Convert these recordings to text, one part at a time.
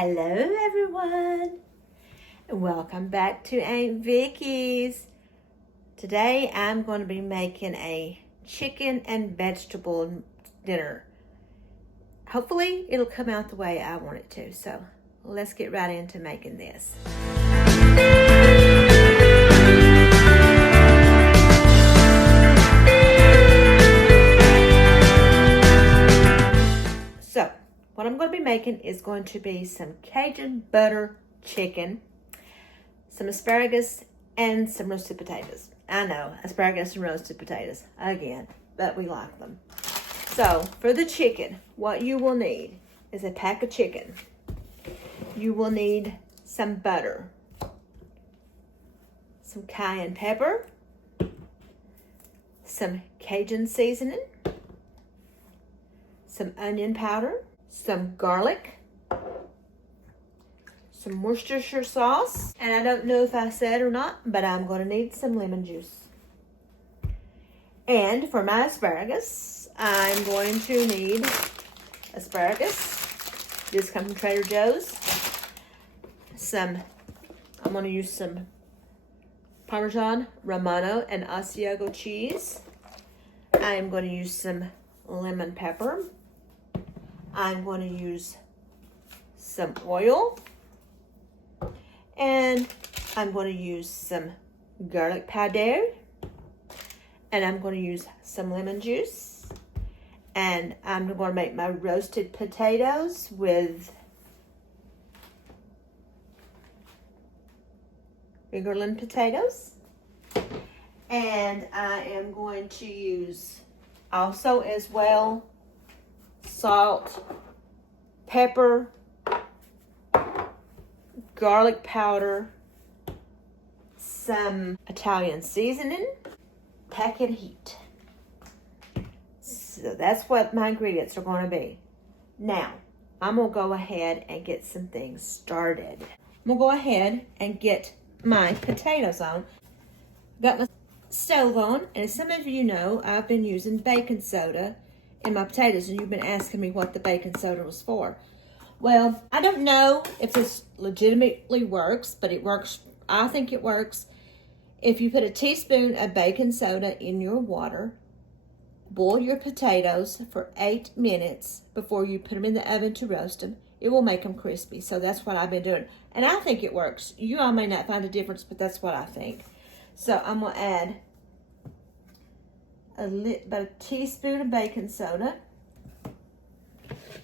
Hello everyone, welcome back to Aunt Vicky's. Today I'm going to be making a chicken and vegetable dinner. Hopefully it'll come out the way I want it to, so let's get right into making this. So what I'm going to be making is going to be some Cajun butter chicken, some asparagus, and some roasted potatoes. I know, asparagus and roasted potatoes, again, but we like them. So, for the chicken, what you will need is a pack of chicken. You will need some butter, some cayenne pepper, some Cajun seasoning, some onion powder, some garlic, some Worcestershire sauce, and I don't know if I said or not, but I'm going to need some lemon juice. And for my asparagus, I'm going to need asparagus. This comes from Trader Joe's. I'm going to use some Parmesan, Romano, and Asiago cheese. I'm going to use some lemon pepper. I'm going to use some oil. And I'm going to use some garlic powder. And I'm going to use some lemon juice. And I'm going to make my roasted potatoes with fingerling potatoes. And I am going to use also as well salt, pepper, garlic powder, some Italian seasoning, pack and heat. So that's what my ingredients are going to be. Now, I'm going to go ahead and get some things started. I'm going to go ahead and get my potatoes on. Got my stove on, and as some of you know, I've been using baking soda in my potatoes, and you've been asking me what the baking soda was for. Well, I don't know if this legitimately works, but it works. I think it works. If you put a teaspoon of baking soda in your water, boil your potatoes for 8 minutes before you put them in the oven to roast them, it will make them crispy. So that's what I've been doing. And I think it works. You all may not find a difference, but that's what I think. So I'm going to add about a teaspoon of baking soda.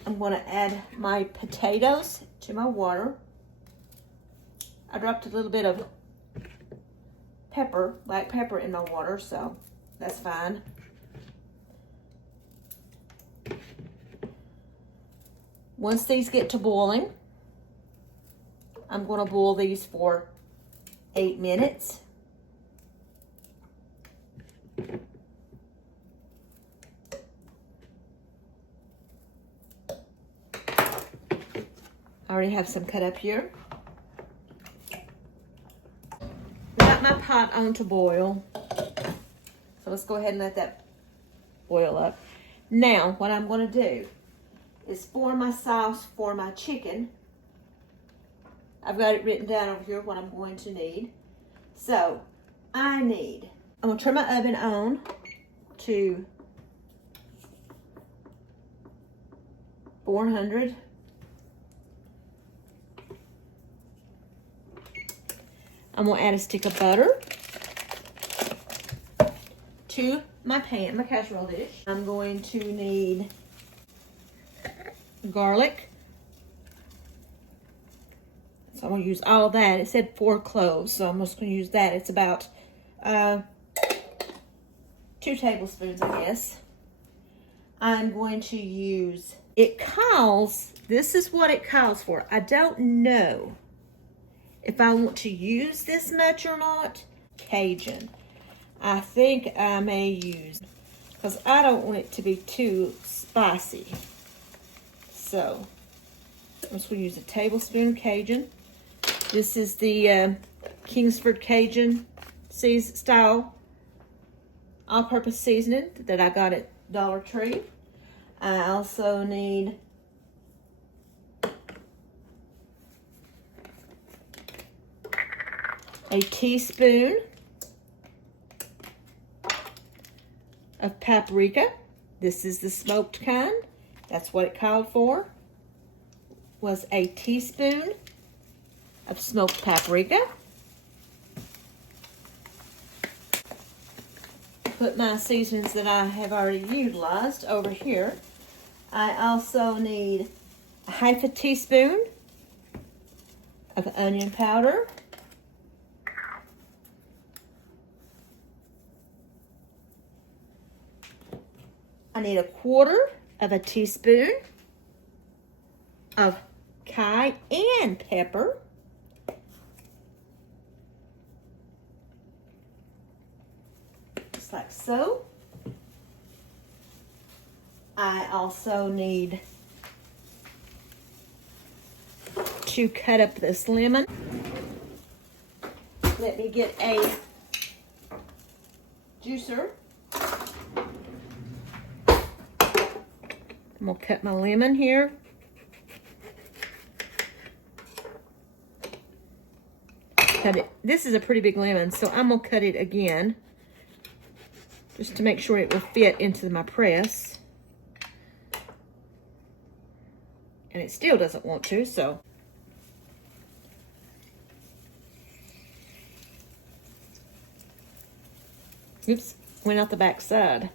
I'm going to add my potatoes to my water. I dropped a little bit of pepper, black pepper in my water, so that's fine. Once these get to boiling, I'm going to boil these for 8 minutes. I already have some cut up here. Got my pot on to boil. So let's go ahead and let that boil up. Now, what I'm going to do is for my sauce for my chicken, I've got it written down over here what I'm going to need. So, I'm going to turn my oven on to 400. I'm going to add a stick of butter to my pan, my casserole dish. I'm going to need garlic. So I'm going to use all that. It said 4 cloves, so I'm just going to use that. It's about 2 tablespoons, I guess. I'm going to use, this is what it calls for. I don't know if I want to use this much or not. Cajun. I think I may use, because I don't want it to be too spicy. So, I'm just going to use a tablespoon of Cajun. This is the Kingsford Cajun style all-purpose seasoning that I got at Dollar Tree. I also need a teaspoon of paprika. This is the smoked kind. That's what it called for, was a teaspoon of smoked paprika. Put my seasonings that I have already utilized over here. I also need a half a teaspoon of onion powder. I need a quarter of a teaspoon of cayenne pepper. Just like so. I also need to cut up this lemon. Let me get a juicer. I'm gonna cut my lemon here. Cut it. This is a pretty big lemon, so I'm gonna cut it again, just to make sure it will fit into my press. And it still doesn't want to, so. Oops, went out the back side.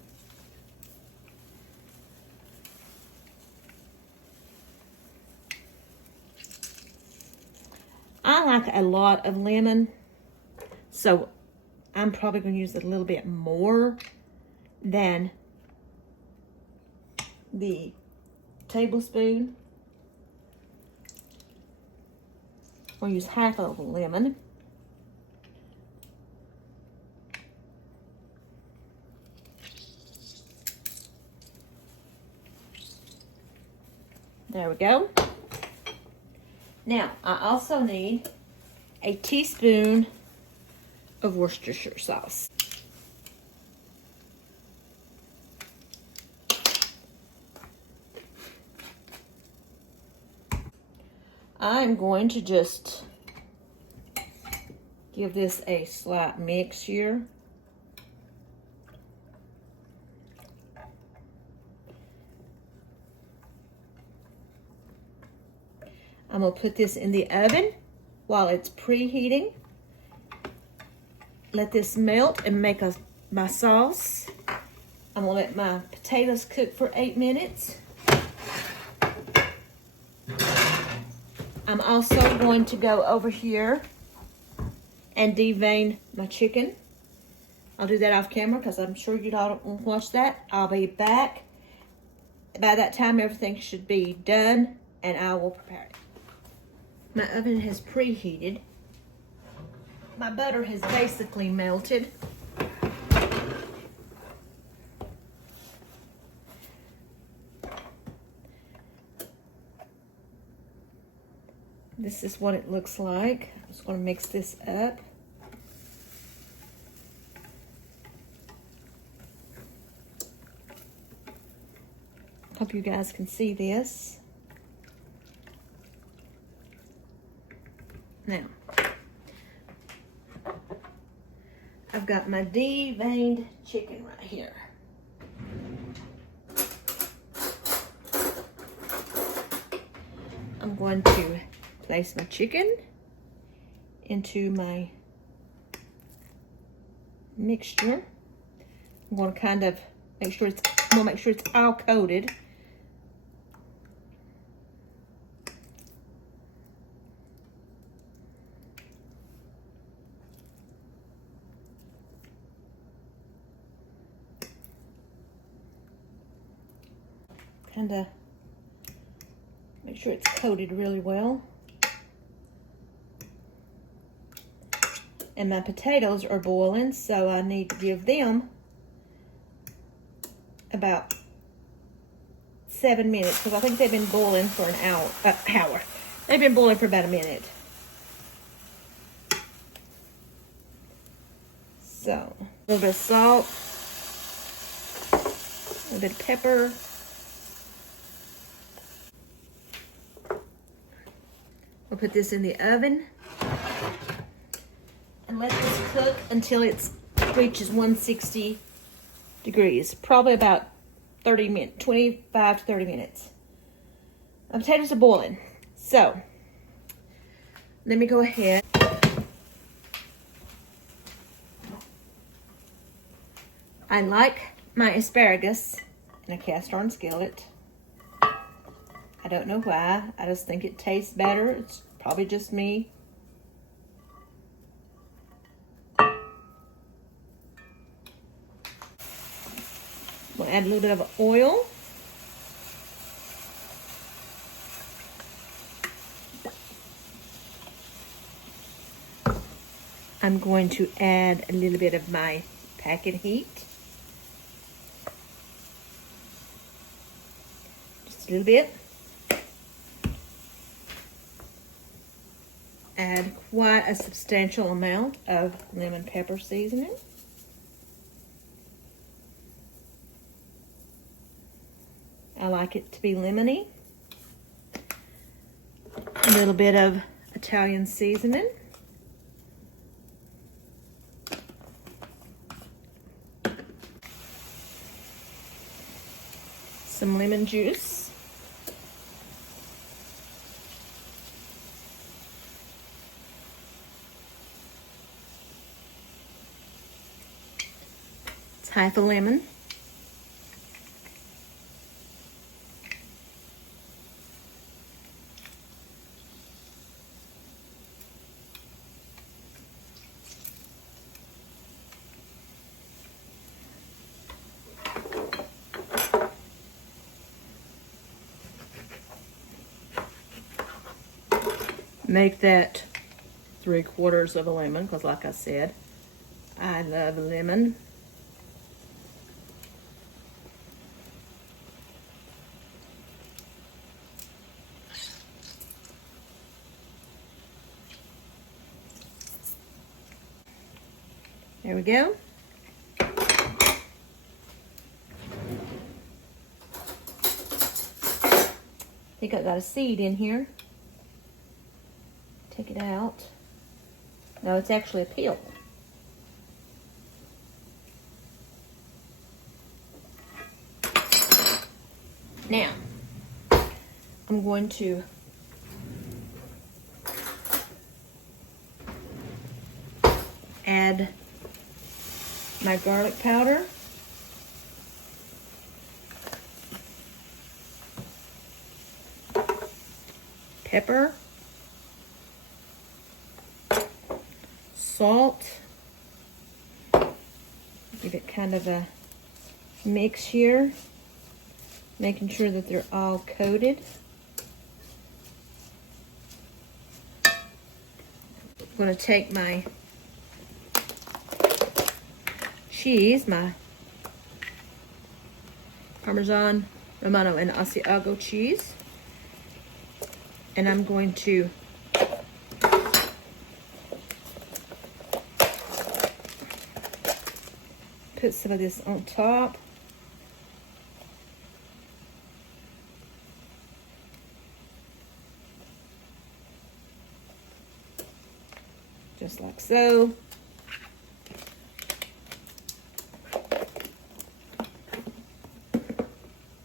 I like a lot of lemon, so I'm probably going to use a little bit more than the tablespoon. I'll use half of a lemon. There we go. Now, I also need a teaspoon of Worcestershire sauce. I'm going to just give this a slight mix here. I'm going to put this in the oven while it's preheating. Let this melt and make my sauce. I'm going to let my potatoes cook for 8 minutes. I'm also going to go over here and devein my chicken. I'll do that off camera because I'm sure you all don't want to watch that. I'll be back. By that time, everything should be done and I will prepare it. My oven has preheated. My butter has basically melted. This is what it looks like. I'm just going to mix this up. Hope you guys can see this. Now, I've got my deveined chicken right here. I'm going to place my chicken into my mixture. I'm going to kind of make sure it's all coated. Kind of make sure it's coated really well. And my potatoes are boiling, so I need to give them about 7 minutes because I think they've been boiling for an hour. They've been boiling for about a minute. So, a little bit of salt, a little bit of pepper. We'll put this in the oven and let this cook until it reaches 160 degrees. Probably about 30 minutes, 25 to 30 minutes. My potatoes are boiling. So, let me go ahead. I like my asparagus in a cast iron skillet. I don't know why. I just think it tastes better. It's probably just me. We'll add a little bit of oil. I'm going to add a little bit of my packet heat. Just a little bit. Add quite a substantial amount of lemon pepper seasoning. I like it to be lemony. A little bit of Italian seasoning. Some lemon juice. It's half a lemon. Make that 3/4 of a lemon, because like I said, I love lemon. There we go. I think I got a seed in here. Take it out. No, it's actually a peel. Now, I'm going to add my garlic powder. Pepper. Salt. Give it kind of a mix here, making sure that they're all coated. I'm going to take my cheese, my Parmesan Romano and Asiago cheese, and I'm going to put some of this on top. Just like so.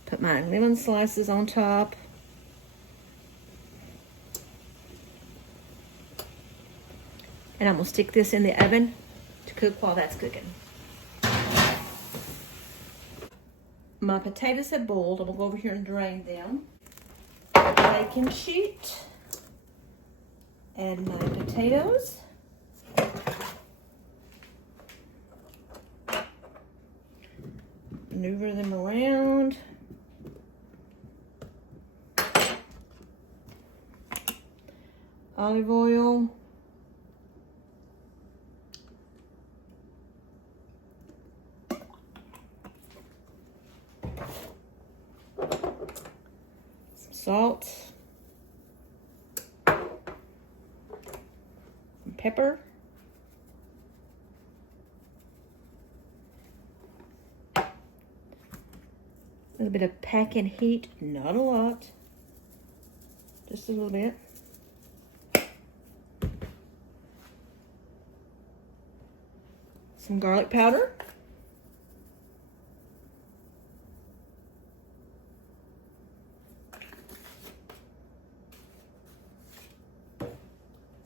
Put my lemon slices on top. And I'm gonna stick this in the oven to cook while that's cooking. My potatoes have boiled. I'm gonna go over here and drain them. Baking sheet. Add my potatoes. Maneuver them around. Olive oil. Salt, some pepper, a little bit of packing heat, not a lot, just a little bit. some garlic powder.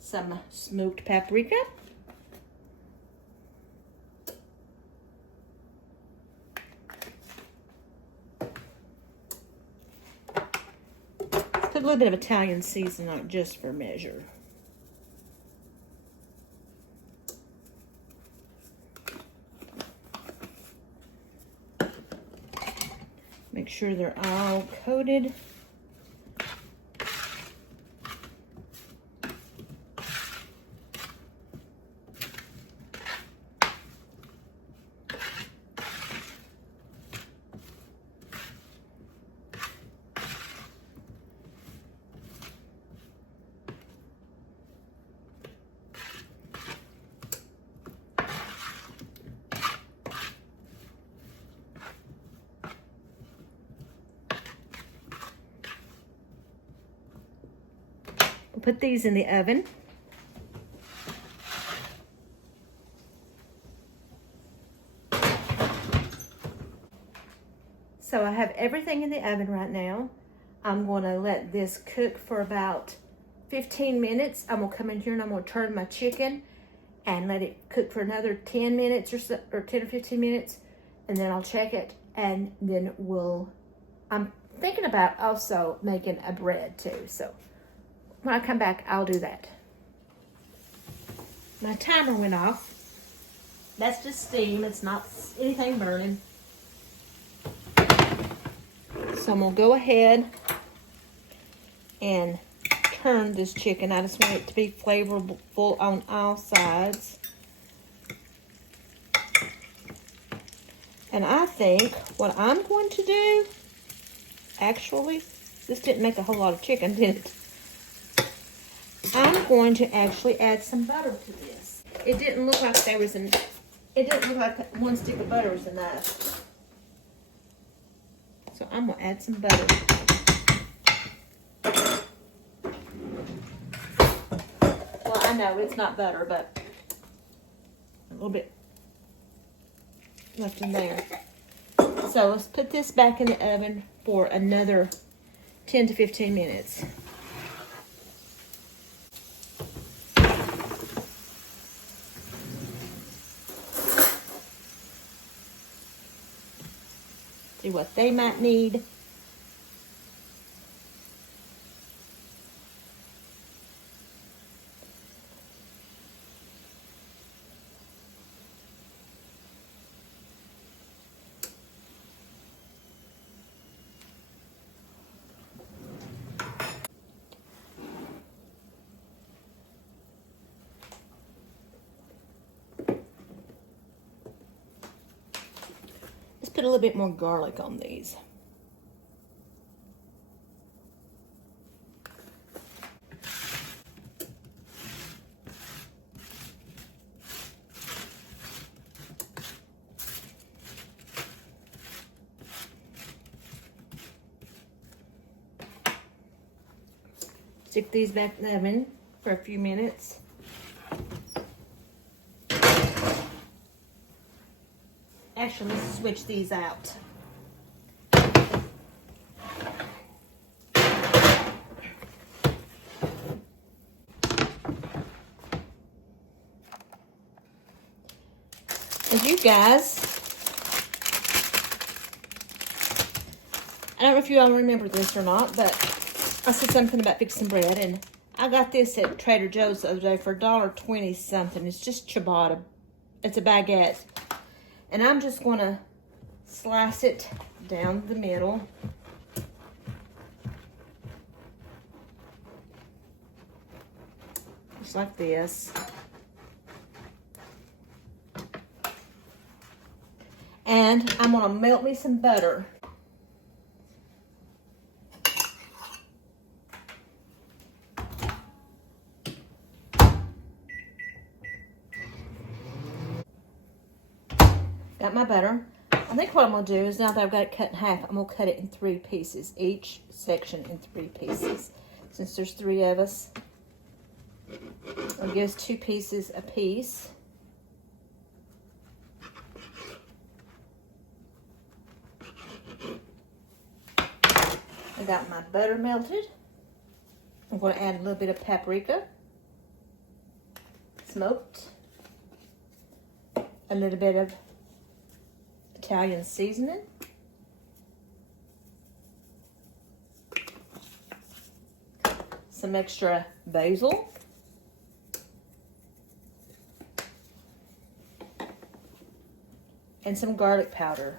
Some smoked paprika. Let's put a little bit of Italian seasoning on it just for measure. Make sure they're all coated. We'll put these in the oven. So I have everything in the oven right now. I'm going to let this cook for about 15 minutes. I'm going to come in here and I'm going to turn my chicken and let it cook for another 10 minutes or so, or 10 or 15 minutes, and then I'll check it, and then I'm thinking about also making a bread too. So when I come back, I'll do that. My timer went off. That's just steam. It's not anything burning. So I'm gonna go ahead and turn this chicken. I just want it to be flavorful on all sides. And I think what I'm going to do, actually, this didn't make a whole lot of chicken, did it? I'm going to actually add some butter to this. It didn't look like it didn't look like one stick of butter was enough. So I'm gonna add some butter. Well, I know it's not butter, but a little bit left in there. So let's put this back in the oven for another 10 to 15 minutes. See what they might need. Let's put a little bit more garlic on these. Stick these back in the oven for a few minutes. Actually, let's switch these out. As you guys, I don't know if you all remember this or not, but I said something about fixing bread, and I got this at Trader Joe's the other day for $1.20 something. It's just ciabatta. It's a baguette. And I'm just going to slice it down the middle. Just like this. And I'm going to melt me some butter. Got my butter. I think what I'm going to do is, now that I've got it cut in half, I'm going to cut it in 3 pieces. Each section in 3 pieces. Since there's 3 of us, I'll give us 2 pieces a piece. got my butter melted. I'm going to add a little bit of paprika, smoked, a little bit of Italian seasoning, some extra basil, and some garlic powder.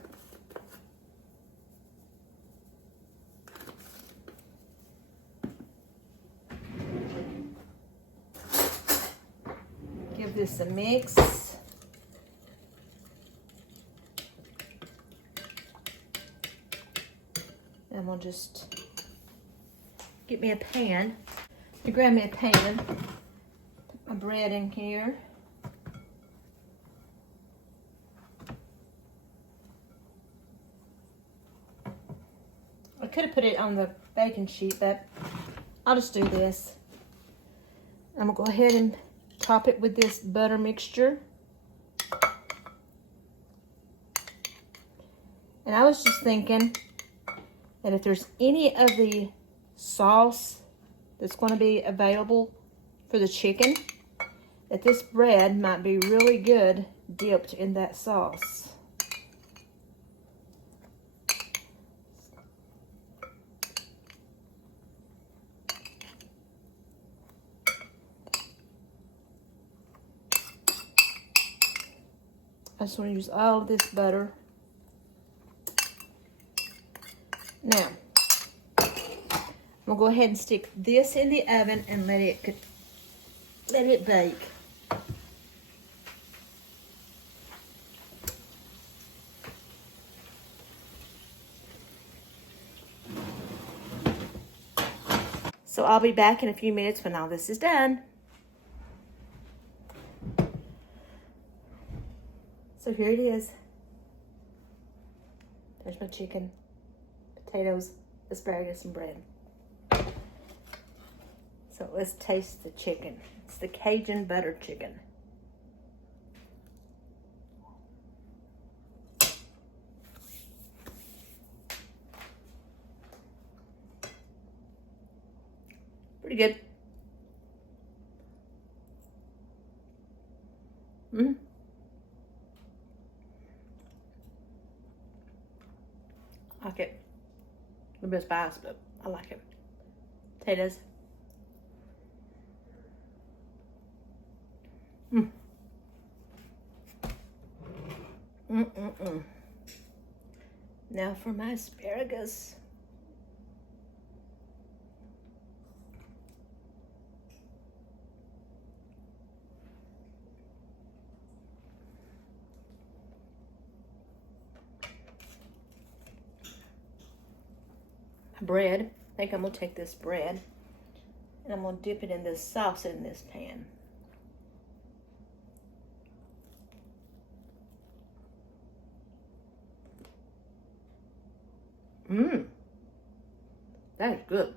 Give this a mix. And we'll just get me a pan. You grab me a pan, put my bread in here. I could have put it on the baking sheet, but I'll just do this. I'm gonna go ahead and top it with this butter mixture. And I was just thinking that if there's any of the sauce that's going to be available for the chicken, that this bread might be really good dipped in that sauce. I just want to use all of this butter. Now, I'm gonna go ahead and stick this in the oven and let it bake. So I'll be back in a few minutes when all this is done. So here it is. There's my chicken, potatoes, asparagus, and bread. So let's taste the chicken. It's the Cajun butter chicken. Pretty good. I like it. A little bit of spice, but I like it. Potatoes. Now for my asparagus. Bread. I think I'm gonna take this bread and I'm gonna dip it in this sauce in this pan. That is good.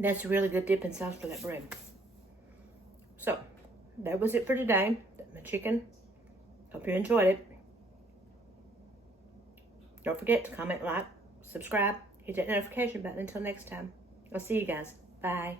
That's a really good dipping sauce for that bread. So, that was it for today. My chicken. Hope you enjoyed it. Don't forget to comment, like, subscribe, hit that notification button. Until next time, I'll see you guys. Bye.